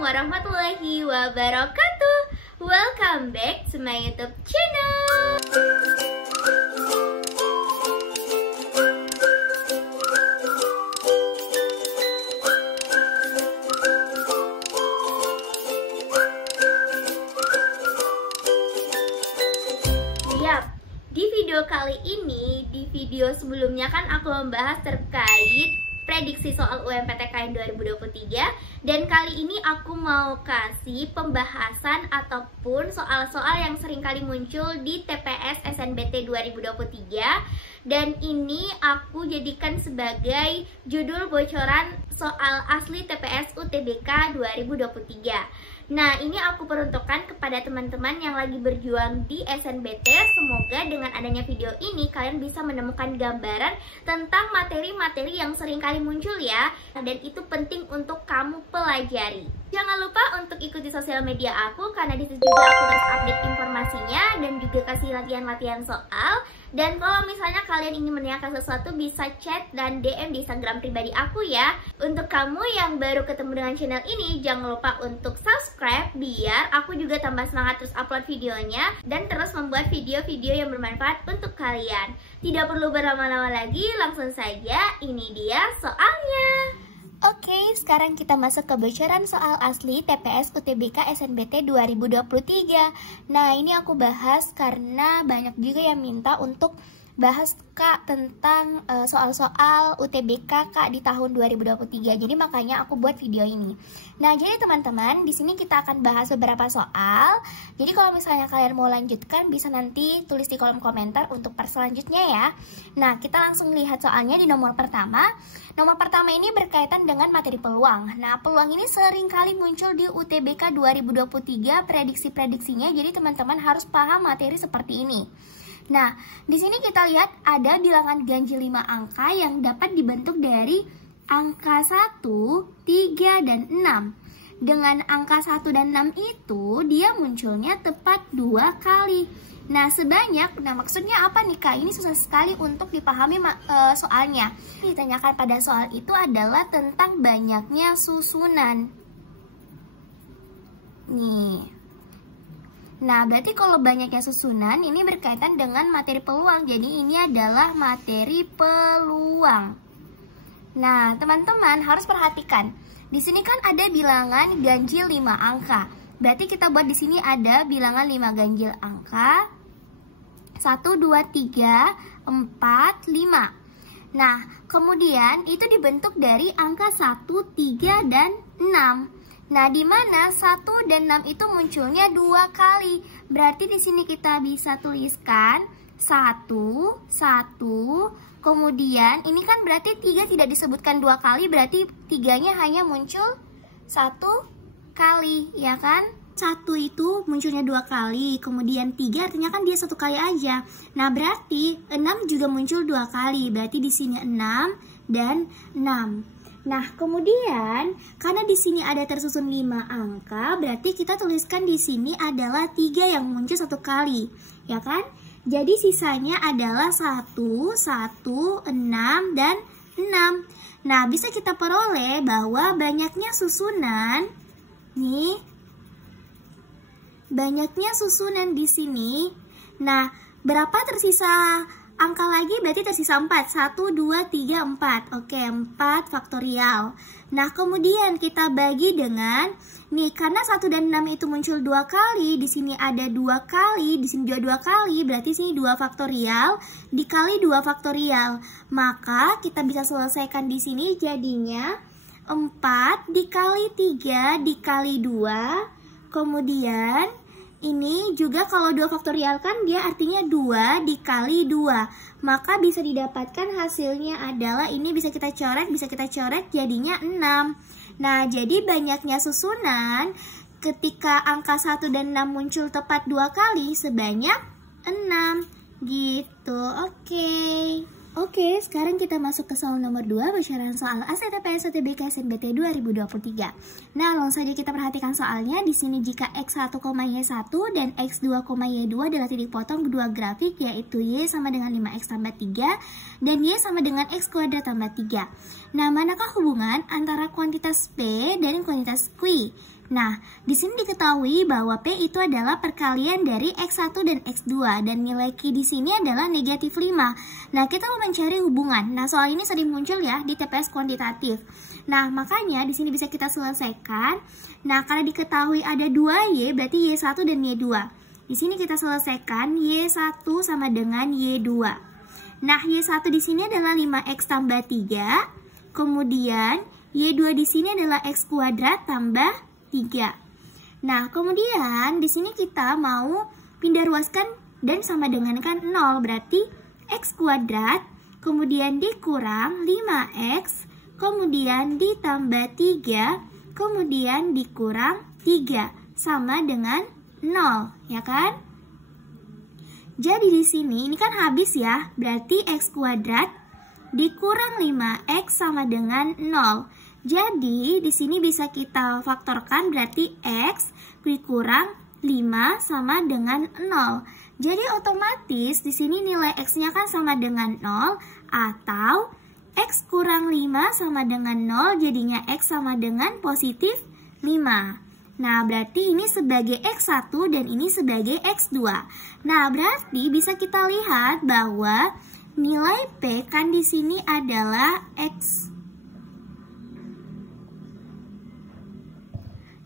Assalamualaikum warahmatullahi wabarakatuh. Welcome back to my YouTube channel. Yap, di video kali ini, di video sebelumnya kan aku membahas terkait prediksi soal UMPTKN 2023. Dan kali ini aku mau kasih pembahasan ataupun soal-soal yang sering kali muncul di TPS SNBT 2023. Dan ini aku jadikan sebagai judul bocoran soal asli TPS UTBK 2023. Nah, ini aku peruntukkan kepada teman-teman yang lagi berjuang di SNBT. Semoga dengan adanya video ini kalian bisa menemukan gambaran tentang materi-materi yang sering kali muncul ya. Dan itu penting untuk kamu pelajari. Jangan lupa untuk ikuti sosial media aku, karena di situ juga aku terus update informasinya dan juga kasih latihan-latihan soal. Dan kalau misalnya kalian ingin menanyakan sesuatu, bisa chat dan DM di Instagram pribadi aku ya. Untuk kamu yang baru ketemu dengan channel ini, jangan lupa untuk subscribe biar aku juga tambah semangat terus upload videonya dan terus membuat video-video yang bermanfaat untuk kalian. Tidak perlu berlama-lama lagi, langsung saja ini dia soalnya. Oke, sekarang kita masuk ke bocoran soal asli TPS UTBK SNBT 2023. Nah, ini aku bahas karena banyak juga yang minta untuk bahas Kak tentang soal-soal UTBK Kak di tahun 2023. Jadi makanya aku buat video ini. Nah, jadi teman-teman, di sini kita akan bahas beberapa soal. Jadi kalau misalnya kalian mau lanjutkan, bisa nanti tulis di kolom komentar untuk part selanjutnya ya. Nah, kita langsung lihat soalnya di nomor pertama. Nomor pertama ini berkaitan dengan materi peluang. Nah, peluang ini sering kali muncul di UTBK 2023, prediksi-prediksinya. Jadi teman-teman harus paham materi seperti ini. Nah, di sini kita lihat ada bilangan ganjil 5 angka yang dapat dibentuk dari angka 1, 3, dan 6. Dengan angka 1 dan 6 itu, dia munculnya tepat 2 kali. Nah, maksudnya apa nih Kak? Ini susah sekali untuk dipahami soalnya. Ditanyakan pada soal itu adalah tentang banyaknya susunan. Nih. Nah, berarti kalau banyaknya susunan, ini berkaitan dengan materi peluang. Jadi, ini adalah materi peluang. Nah, teman-teman harus perhatikan. Di sini kan ada bilangan ganjil 5 angka. Berarti kita buat di sini ada bilangan 5 ganjil angka. 1, 2, 3, 4, 5. Nah, kemudian itu dibentuk dari angka 1, 3, dan 6. Nah, di mana 1 dan 6 itu munculnya 2 kali. Berarti di sini kita bisa tuliskan 1, 1, kemudian ini kan berarti 3 tidak disebutkan 2 kali, berarti 3-nya hanya muncul 1 kali, ya kan? 1 itu munculnya 2 kali, kemudian 3 artinya kan dia 1 kali aja. Nah, berarti 6 juga muncul 2 kali, berarti di sini 6 dan 6. Nah, kemudian karena di sini ada tersusun 5 angka, berarti kita tuliskan di sini adalah 3 yang muncul 1 kali, ya kan? Jadi sisanya adalah 1, 1, 6, dan 6. Nah, bisa kita peroleh bahwa banyaknya susunan nih, banyaknya susunan di sini. Nah, berapa tersisa angka lagi? Berarti tersisa 4. 1, 2, 3, 4. Oke, 4 faktorial. Nah, kemudian kita bagi dengan, nih, karena 1 dan 6 itu muncul 2 kali, di sini ada 2 kali, di sini juga 2 kali, berarti sini 2 faktorial dikali 2 faktorial. Maka kita bisa selesaikan di sini jadinya 4 dikali 3 dikali 2. Kemudian ini juga kalau 2 faktorial kan dia artinya 2 dikali 2. Maka bisa didapatkan hasilnya adalah ini bisa kita coret jadinya 6. Nah, jadi banyaknya susunan ketika angka 1 dan 6 muncul tepat 2 kali sebanyak 6. Gitu, oke. Oke, sekarang kita masuk ke soal nomor 2, bocoran soal asli TPS UTBK SNBT 2023. Nah, langsung saja kita perhatikan soalnya. Di sini jika X1, Y1 dan X2, Y2 adalah titik potong kedua grafik, yaitu Y sama dengan 5X tambah 3 dan Y sama dengan X kuadrat tambah 3. Nah, manakah hubungan antara kuantitas P dan kuantitas Q? Nah, di sini diketahui bahwa P itu adalah perkalian dari X1 dan X2 dan nilai Q di sini adalah negatif 5. Nah, kita mau mencari hubungan. Nah, soal ini sering muncul ya di TPS kuantitatif. Nah, makanya di sini bisa kita selesaikan. Nah, karena diketahui ada 2Y berarti Y1 dan Y2. Di sini kita selesaikan Y1 sama dengan Y2. Nah, Y1 di sini adalah 5X tambah 3. Kemudian Y2 di sini adalah X kuadrat tambah 3. Nah, kemudian di sini kita mau pindah ruaskan dan sama dengan kan 0, berarti X kuadrat, kemudian dikurang 5X, kemudian ditambah 3, kemudian dikurang 3, sama dengan 0, ya kan? Jadi di sini, ini kan habis ya, berarti X kuadrat dikurang 5X sama dengan 0. Jadi, di sini bisa kita faktorkan berarti X dikurang 5 sama dengan 0. Jadi, otomatis di sini nilai X-nya kan sama dengan 0 atau X kurang 5 sama dengan 0 jadinya X sama dengan positif 5. Nah, berarti ini sebagai X1 dan ini sebagai X2. Nah, berarti bisa kita lihat bahwa nilai P kan di sini adalah X.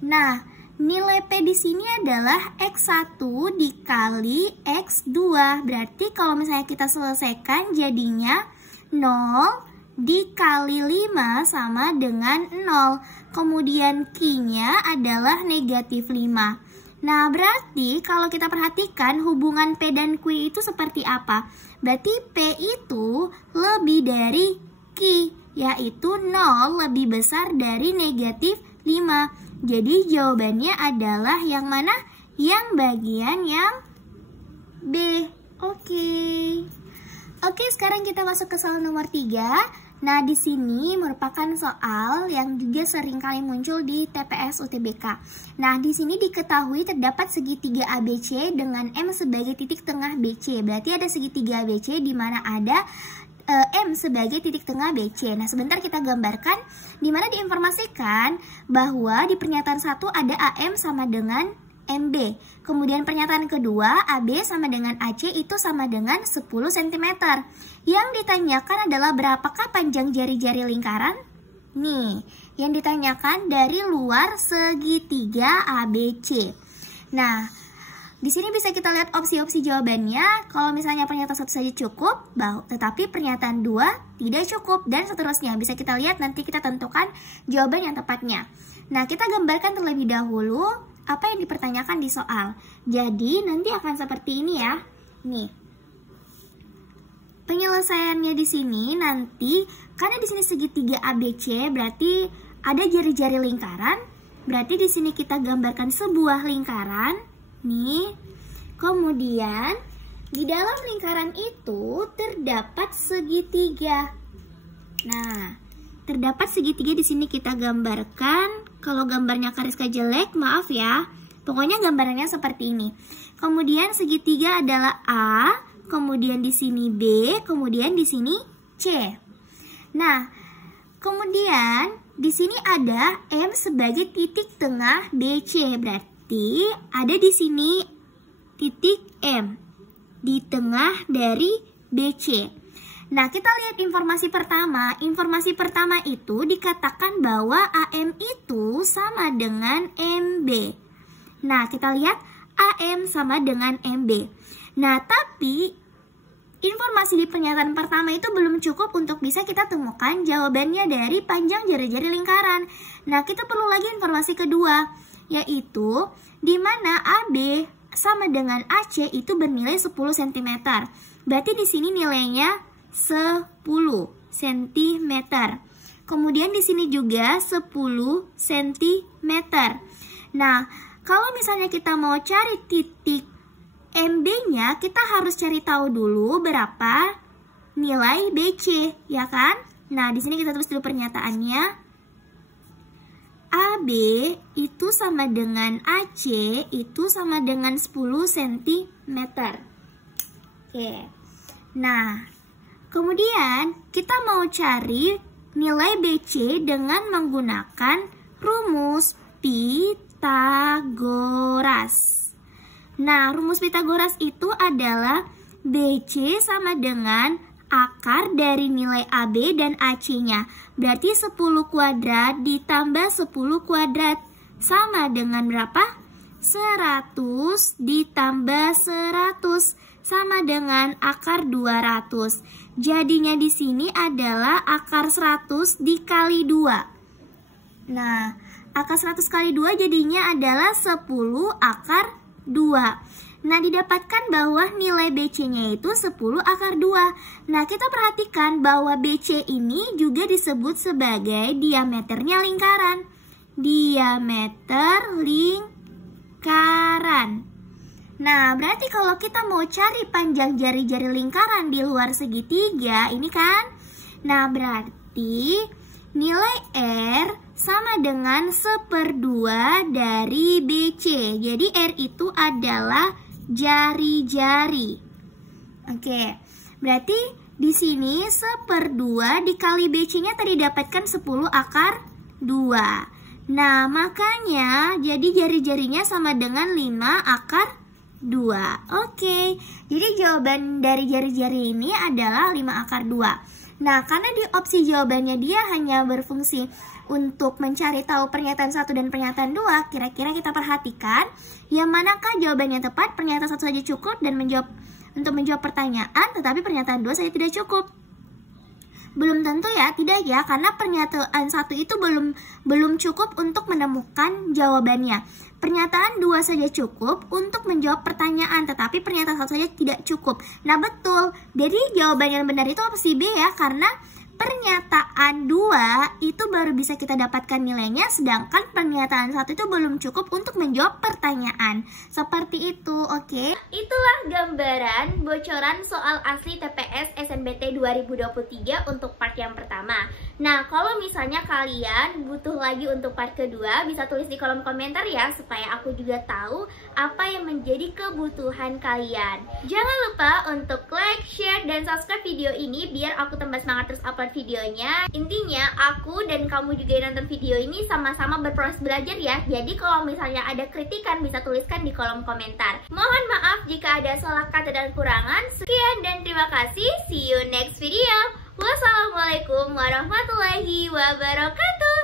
Nah, nilai P di sini adalah X1 dikali X2. Berarti kalau misalnya kita selesaikan jadinya 0 dikali 5 sama dengan 0. Kemudian Q-nya adalah negatif 5. Nah, berarti kalau kita perhatikan hubungan P dan Q itu seperti apa? Berarti P itu lebih dari Q, yaitu 0 lebih besar dari negatif 5. Jadi jawabannya adalah yang mana? Yang bagian yang B. Oke, sekarang kita masuk ke soal nomor 3. Nah, di sini merupakan soal yang juga sering kali muncul di TPS UTBK. Nah, di sini diketahui terdapat segitiga ABC dengan M sebagai titik tengah BC. Berarti ada segitiga ABC di mana ada M sebagai titik tengah BC. Nah, sebentar kita gambarkan di mana diinformasikan bahwa di pernyataan 1 ada AM sama dengan MB. Kemudian pernyataan kedua AB sama dengan AC itu sama dengan 10 cm. Yang ditanyakan adalah berapakah panjang jari-jari lingkaran? Nih, yang ditanyakan dari luar segitiga ABC. Nah, di sini bisa kita lihat opsi-opsi jawabannya. Kalau misalnya pernyataan 1 saja cukup, tetapi pernyataan 2 tidak cukup, dan seterusnya. Bisa kita lihat, nanti kita tentukan jawaban yang tepatnya. Nah, kita gambarkan terlebih dahulu apa yang dipertanyakan di soal. Jadi, nanti akan seperti ini ya. Nih. Penyelesaiannya di sini nanti, karena di sini segitiga ABC, berarti ada jari-jari lingkaran. Berarti di sini kita gambarkan sebuah lingkaran. Nih, kemudian di dalam lingkaran itu terdapat segitiga. Nah, terdapat segitiga di sini kita gambarkan. Kalau gambarnya Kariska jelek, maaf ya. Pokoknya gambarannya seperti ini. Kemudian segitiga adalah A, kemudian di sini B, kemudian di sini C. Nah, kemudian di sini ada M sebagai titik tengah BC. Berarti ada di sini titik M di tengah dari BC. Nah, kita lihat informasi pertama. Informasi pertama itu dikatakan bahwa AM itu sama dengan MB. Nah, kita lihat AM sama dengan MB. Nah, tapi informasi di pernyataan pertama itu belum cukup untuk bisa kita temukan jawabannya dari panjang jari-jari lingkaran. Nah, kita perlu lagi informasi kedua, yaitu di mana AB sama dengan AC itu bernilai 10 cm. Berarti di sini nilainya 10 cm. Kemudian di sini juga 10 cm. Nah, kalau misalnya kita mau cari titik MB-nya, kita harus cari tahu dulu berapa nilai BC, ya kan? Nah, di sini kita tulis dulu pernyataannya. AB itu sama dengan AC itu sama dengan 10 cm. Oke. Nah, kemudian kita mau cari nilai BC dengan menggunakan rumus Pi Pitagoras. Nah, rumus Pitagoras itu adalah BC sama dengan akar dari nilai AB dan AC-nya. Berarti 10 kuadrat ditambah 10 kuadrat sama dengan berapa? 100 ditambah 100 sama dengan akar 200. Jadinya di sini adalah akar 100 dikali 2. Nah, akar 100 kali 2 jadinya adalah 10 akar 2. Nah, didapatkan bahwa nilai BC-nya itu 10 akar 2. Nah, kita perhatikan bahwa BC ini juga disebut sebagai diameternya lingkaran. Diameter lingkaran. Nah, berarti kalau kita mau cari panjang jari-jari lingkaran di luar segitiga, ini kan? Nah, berarti nilai R sama dengan 1/2 dari BC. Jadi R itu adalah jari-jari. Oke, berarti di sini 1/2 dikali BC-nya tadi dapatkan 10 akar 2. Nah, makanya jadi jari-jarinya sama dengan 5 akar 2. Oke, jadi jawaban dari jari-jari ini adalah 5 akar 2. Nah, karena di opsi jawabannya dia hanya berfungsi untuk mencari tahu pernyataan 1 dan pernyataan 2, kira-kira kita perhatikan yang manakah jawaban yang tepat. Pernyataan 1 saja cukup dan untuk menjawab pertanyaan, tetapi pernyataan 2 saja tidak cukup. Belum tentu ya, tidak ya, karena pernyataan 1 itu belum cukup untuk menemukan jawabannya. Pernyataan 2 saja cukup untuk menjawab pertanyaan, tetapi pernyataan 1 saja tidak cukup. Nah, betul. Jadi jawaban yang benar itu opsi B ya, karena pernyataan 2 itu baru bisa kita dapatkan nilainya, sedangkan pernyataan 1 itu belum cukup untuk menjawab pertanyaan. Seperti itu, oke? Itulah gambaran bocoran soal asli TPS SNBT 2023 untuk part yang pertama. Nah, kalau misalnya kalian butuh lagi untuk part kedua, bisa tulis di kolom komentar ya, supaya aku juga tahu apa yang menjadi kebutuhan kalian. Jangan lupa untuk like, share, dan subscribe video ini biar aku tambah semangat terus upload videonya. Intinya, aku dan kamu juga yang nonton video ini sama-sama berproses belajar ya. Jadi kalau misalnya ada kritikan, bisa tuliskan di kolom komentar. Mohon maaf jika ada salah kata dan kurangan. Sekian dan terima kasih. See you next video. Wassalamualaikum warahmatullahi wabarakatuh.